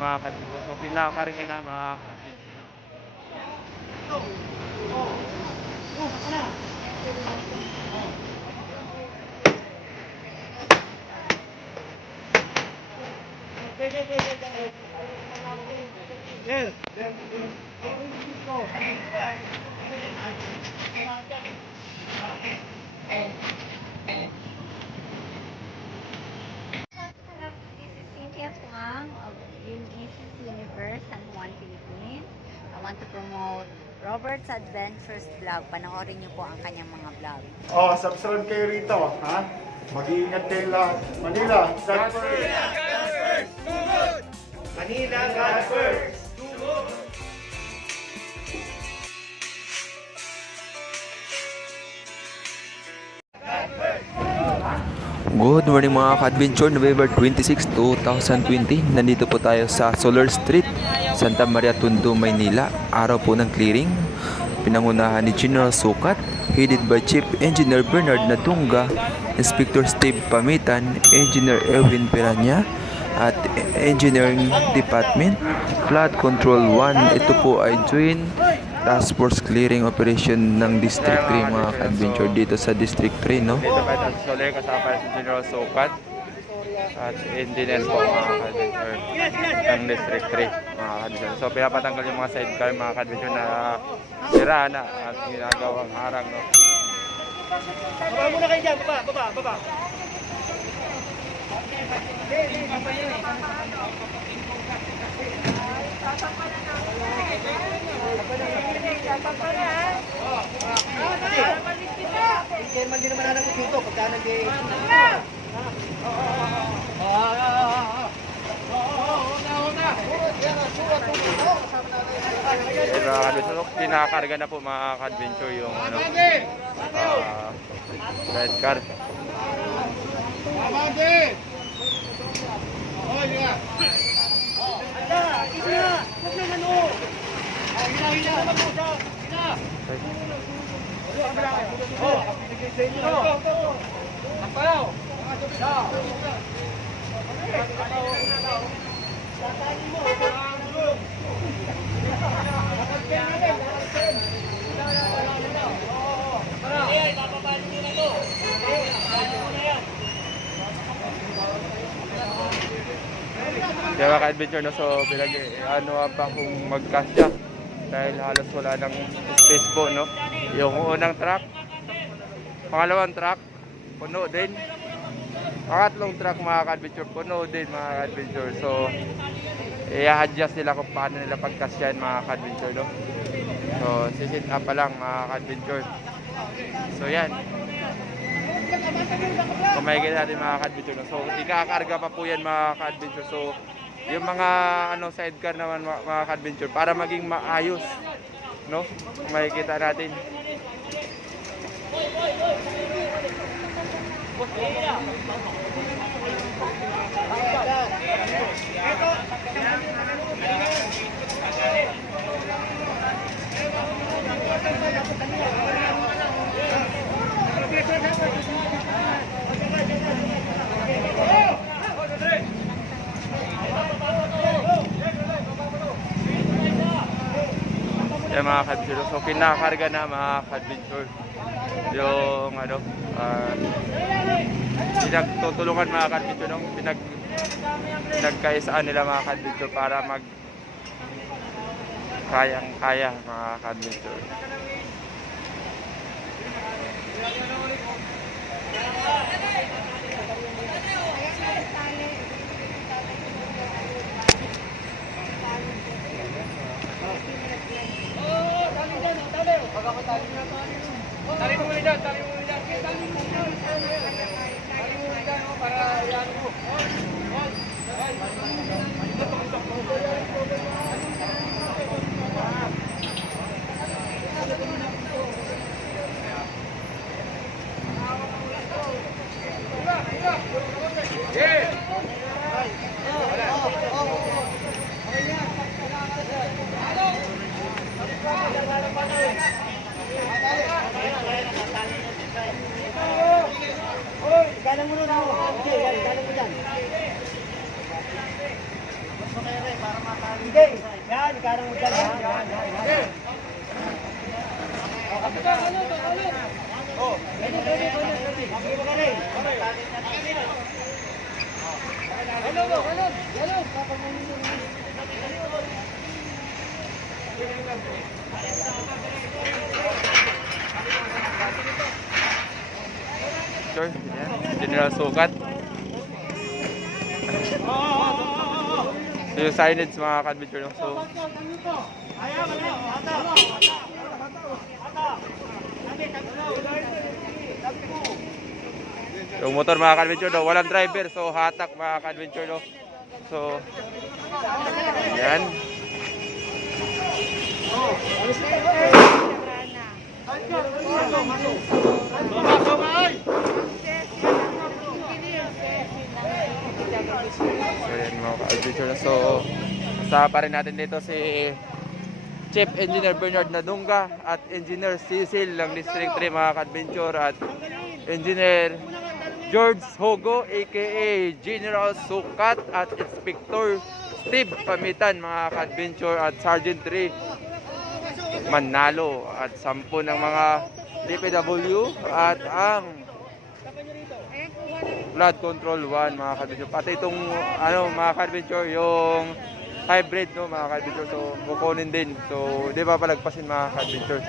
mga kadbincho. So pinakakarga na mga Of Universe Universe San Juan, Philippines. I want to promote Robert's Adventures Vlog. Panoorin niyo po ang kanyang mga vlog. Oh, subscribe kayo rito, ha? Mag-iingat kayo lahat. Manila, God first! Manila, God first! Good morning mga ka-adventure, November 26, 2020. Nandito po tayo sa Solar Street, Santa Maria, Tondo, Maynila. Araw po ng clearing. Pinangunahan ni General Sukat, headed by Chief Engineer Bernard Nadunga, Inspector Steve Pamitan, Engineer Erwin Peranya, at Engineering Department, Flood Control 1. Ito po ay joint Task Force Clearing Operation ng District 3 mga ka-adventure dito sa District 3, no? dito kahit ang Soler kasama si General Sukat at engineer po mga ka-adventure ng District 3 mga ka-adventure. So pinapatanggal yung mga sidecar mga ka-adventure na sira na at ginagawang harang, no? Baba muna kayo dyan, baba. Hindi man din naman hanap dito pagka Kinakarga na po mga ka-adventure yung sidecar. Kaya mga ka-adventure na, so ano pa kung magkasya dahil halos wala ng space po, no? Yung unang truck, pangalawang truck puno din, pangatlong truck mga ka-adventure puno din mga ka-adventure. So i-adjust nila kung paano nila pagkasyahan mga ka-adventure, no? So sisit up pa lang mga ka-adventure. So yan, kung makikita natin mga ka-adventure, no? So ikakarga pa po yan mga ka-adventure. So yung mga sidecar naman mga ka-adventure para maging maayos, no? Kung makikita natin. Yan mga ka-adventure. So kinakarga na mga ka-adventure yung pinagtutulungan mga ka-adventure, no? Pinagkaisaan nila mga ka-adventure para mag kayang-kaya mga ka-adventure. Tali mo muna dyan, para yan mo. Pagkakarang mo dyan, ha? Sure, yan. General Sukat. So yung signage mga ka-adventure, no? So yung motor mga ka-adventure, no? Walang driver, so hatak mga ka-adventure, no? So yan. So yan mga ka-adventure. So kasama pa rin natin dito si Chief Engineer Bernard Nadunga at Engineer Cecil ng District 3 mga ka-adventure at Engineer George Hogo aka General Sukat at Inspector Steve Pamitan mga ka-adventure at Sergeant 3 Manalo at 10 ng mga DPW at ang Flood Control 1 mga ka-adventure. Pati itong ano mga ka-adventure yung hybrid no mga ka-adventure, so kukunin din. So di ba palagpasin mga ka-adventure.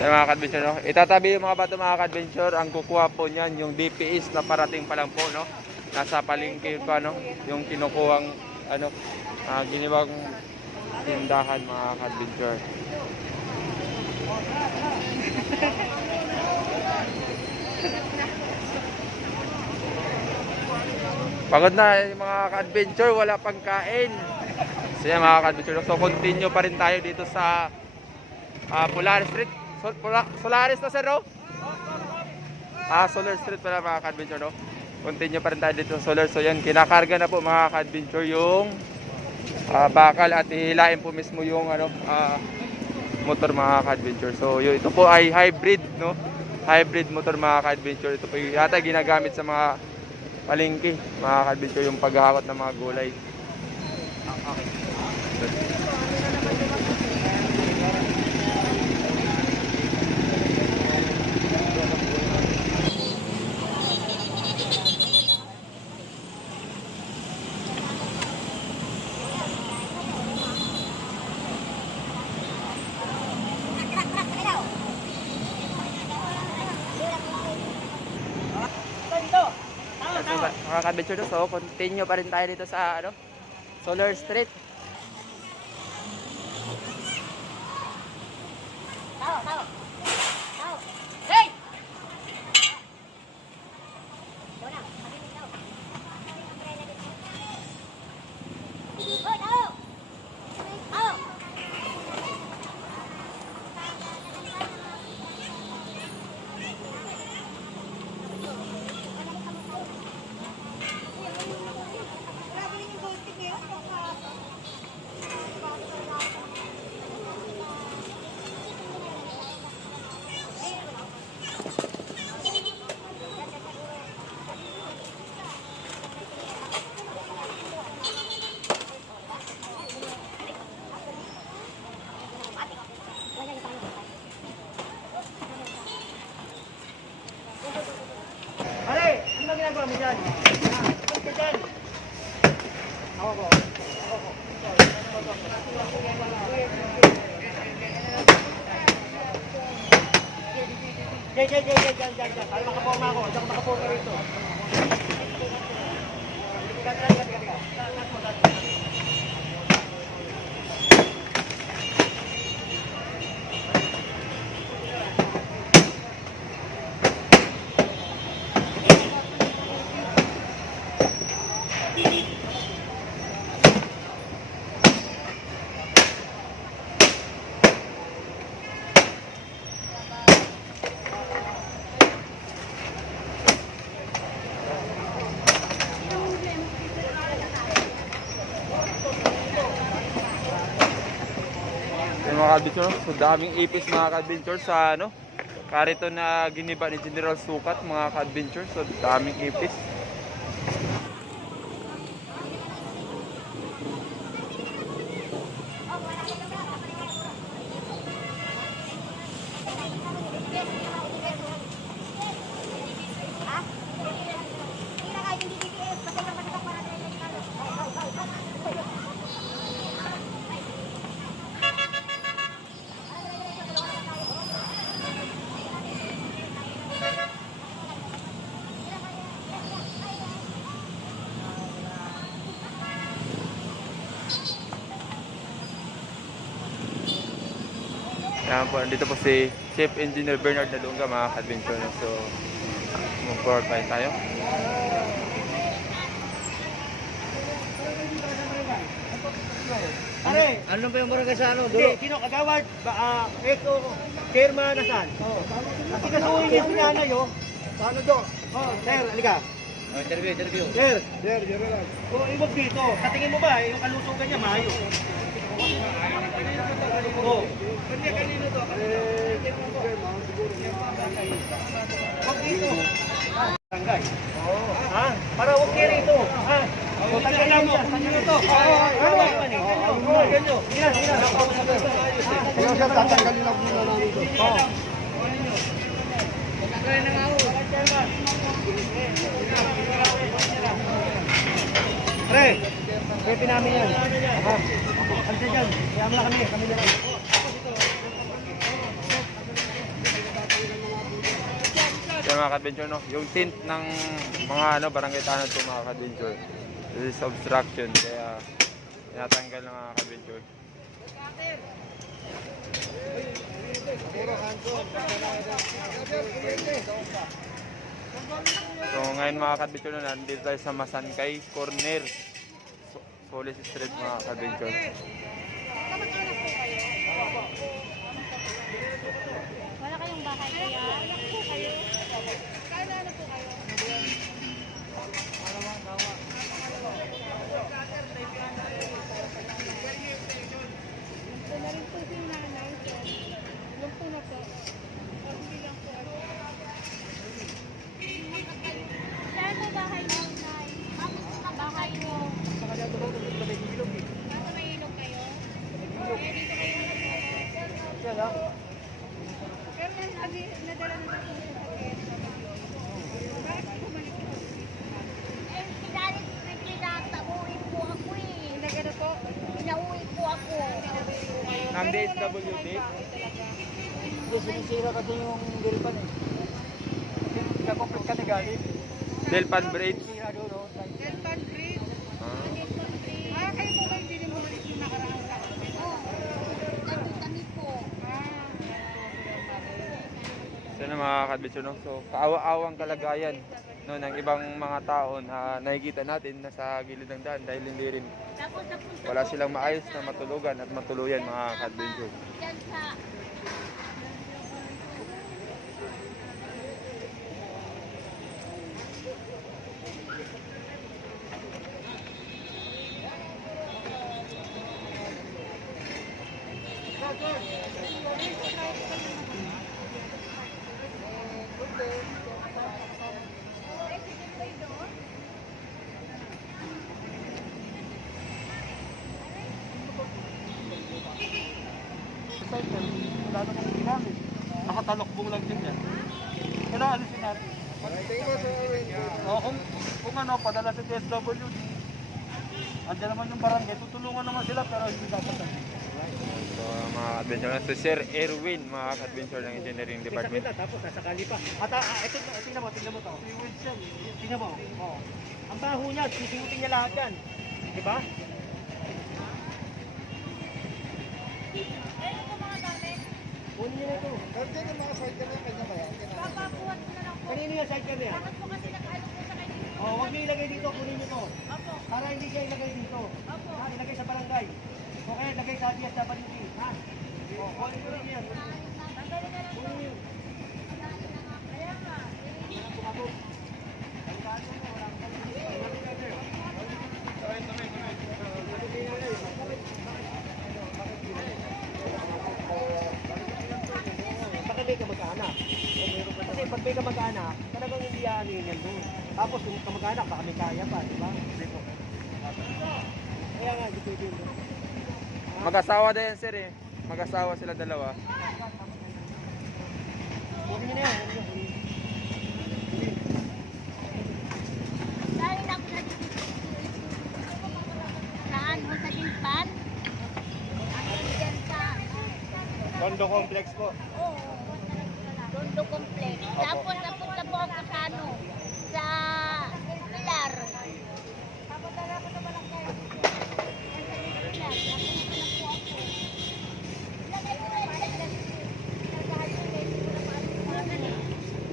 So, mga ka-adventure, no? Itatabi yung mga bato mga ka-adventure. Ang kukuha po niyan yung DPS na parating pa lang po, no? Nasa palengke pa, no? Yung kinukuhang ano, giniwang tindahan mga ka-adventure. Pagod na yung mga ka-adventure, wala pang kain. So yan mga ka-adventure, so continue pa rin tayo dito sa Polaris Street. Solaris na sir, no? Solar Street pala mga ka-adventure, no? Continue pa rin tayo dito sa Solar. So yan, kinakarga na po mga ka-adventure yung bakal at hilain po mismo yung ano, motor mga ka-adventure. So ito po ay hybrid, no? Hybrid motor mga ka-adventure. Ito po yung yata ginagamit sa mga palengke mga ka-adventure, yung paghahakot ng mga gulay. Mga ka-adventure, so continue pa rin tayo dito sa ano, Solar Street. Diyan. Para makaporma ako. Diyan ako makaporma rito. Yung mga ka-adventure, so daming ipis mga ka-adventure sa ano, karito na giniba ni General Sukat mga ka-adventure, so daming ipis. Yan po, dito po si Chief Engineer Bernard Nalunga mga ka-adventure. So, mag-forward pa rin tayo. Pare, ano ba yung barangay sa ano? Dulo? Sino kagawad? Eko, Kerma, nasaan? Kasi kasuhin niya si nanay, oh. Paano do? Oh, sir, halika. Interview. Sir, lang. Oh, ibig dito. Sa tingin mo ba, yung kalusugan niya, maayos? Oh. Kanino to? Huwag dito. Barangay. Ha? Para huwag kayo rito. Ha? O, tanggalin mo. Kanino to? Ganyo. Yan. Kaya siya tatanggalin lang muna namin ito. Tanggalin na nga ako. Pre, repi namin yan. Aha. Ano dyan? Kaya mo lang kami lang. So mga ka-adventure, no, yung tint ng mga ano, barangay tanod to mga ka-adventure, this is obstruction, kaya tinatanggal ng mga ka-adventure. So ngayon mga ka-adventure, no, nandito tayo sa Masankay Corner, Police Street mga ka-adventure. Wala kayong bahay kaya? Wala po kayo. Kaya na po kayo? Ito na rin po yung nanay. Yung po na po. Hindi lang po. Saan po bahay mo, Nay? Bahay mo. Nasa may ilog kayo? Kaya dito kayo pero nadala na ako sa sakit. Bakit bumalik ko? Eh, pinatabuhin po ako eh. Nagano po? Pinauwi po ako. Ng DSWD? Hindi, sinisira kasi yung Delpan eh. Nag-complete ka na galing. Delpan Bridge? Sira doon, oh. Delpan Bridge. Ah. Kayo po ba hindi rin bumalik yung nakaraang sa akin? Oo. Kami po. So na mga ka-adventure, no? So kaawa-awang kalagayan, no, ng ibang mga tao na nakikita natin na sa gilid ng daan dahil hindi rin wala silang maayos na matulugan at matuluyan mga ka-adventure. Yan sa Wala na kong ginamit. Nakatalokbong lang din yan. Kaya alisin natin. Kung ano, padala sa DSWD. Andiyan naman yung barangay, tutulungan naman sila pero hindi dapat. So mga ka-adventure. Si Sir Erwin, mga ka-adventure ng Engineering May Department. sakit na, tapos nasakali pa. At ito, tingnan mo to. Tingnan mo. Oh. Ang baho niya, sisimutin niya lahat yan. Di ba? Ayun po mga gamit. Kunin niyo na ito. Papakuhat ko na lang po. Kanino yung sidecar niya? Bakit po kasi nakaano po sa kayo dito? Oh, huwag niyo ilagay dito, kunin niyo to. Opo. Para hindi siya ilagay dito. Opo. Ha, ilagay sa barangay. Okay, ilagay sa DSWD. Ha? Oh, kunin niyo rin yan. Tanggalin na lang po. Kunin niyo. Kaya nga. Bakit may kamag-anak? Kasi pag may kamag-anak, talagang hindi aanin yan doon. Tapos yung kamag-anak, baka may kaya pa, di ba? Kaya nga, hindi pwede yun. Mag-asawa din yan, sir eh. Mag-asawa sila dalawa. Kunin niyo na yan. Kunin niyo. Dahil ako sa saan mo sa Dilpan? Ang dyan sa Condo complex po. Tondo Complex. Tapos napunta po ako sa ano, sa Pilar. Papadala ko sa Balakay. Pilar. Napunta na po ako. Lagay ko na yan. Nagdahal ko na hindi ko na maalis.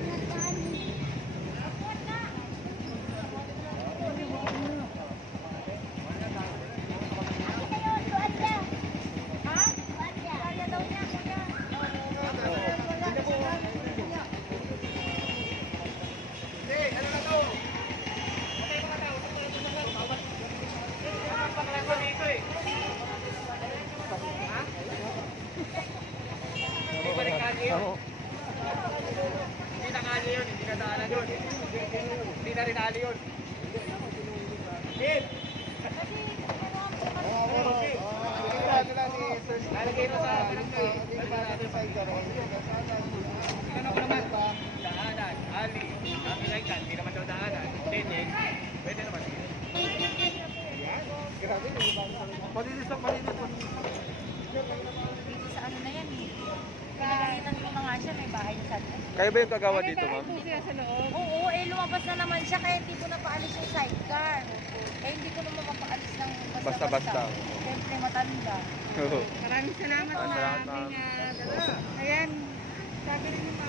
Nagdahal. Apuan na. Ano kayo? Tuan niya. Ha? Tuan niya. Kaya daw niya. Hindi na kali yun, hindi na daanan yun. Hindi na rin ali yun. Dave! Lalagay mo sa barangay. Ano ko naman? Daanan, ali. Sabi like that, hindi naman daw daanan. Hindi, pwede naman. Grabe, malinis lang, malinis lang. Dito sa ano na yan eh. Pinagalitan ko na nga siya, may bahay niya sa atin. Kayo ba yung kagawa dito, ma'am? Oo, lumabas na naman siya kaya hindi ko na paalis yung sidecar. Eh, hindi ko naman mapaalis ng Basta-basta. Siyempre matanda. Oo. Maraming salamat. Salamat, ma'am. Ayan. Sabi rin yung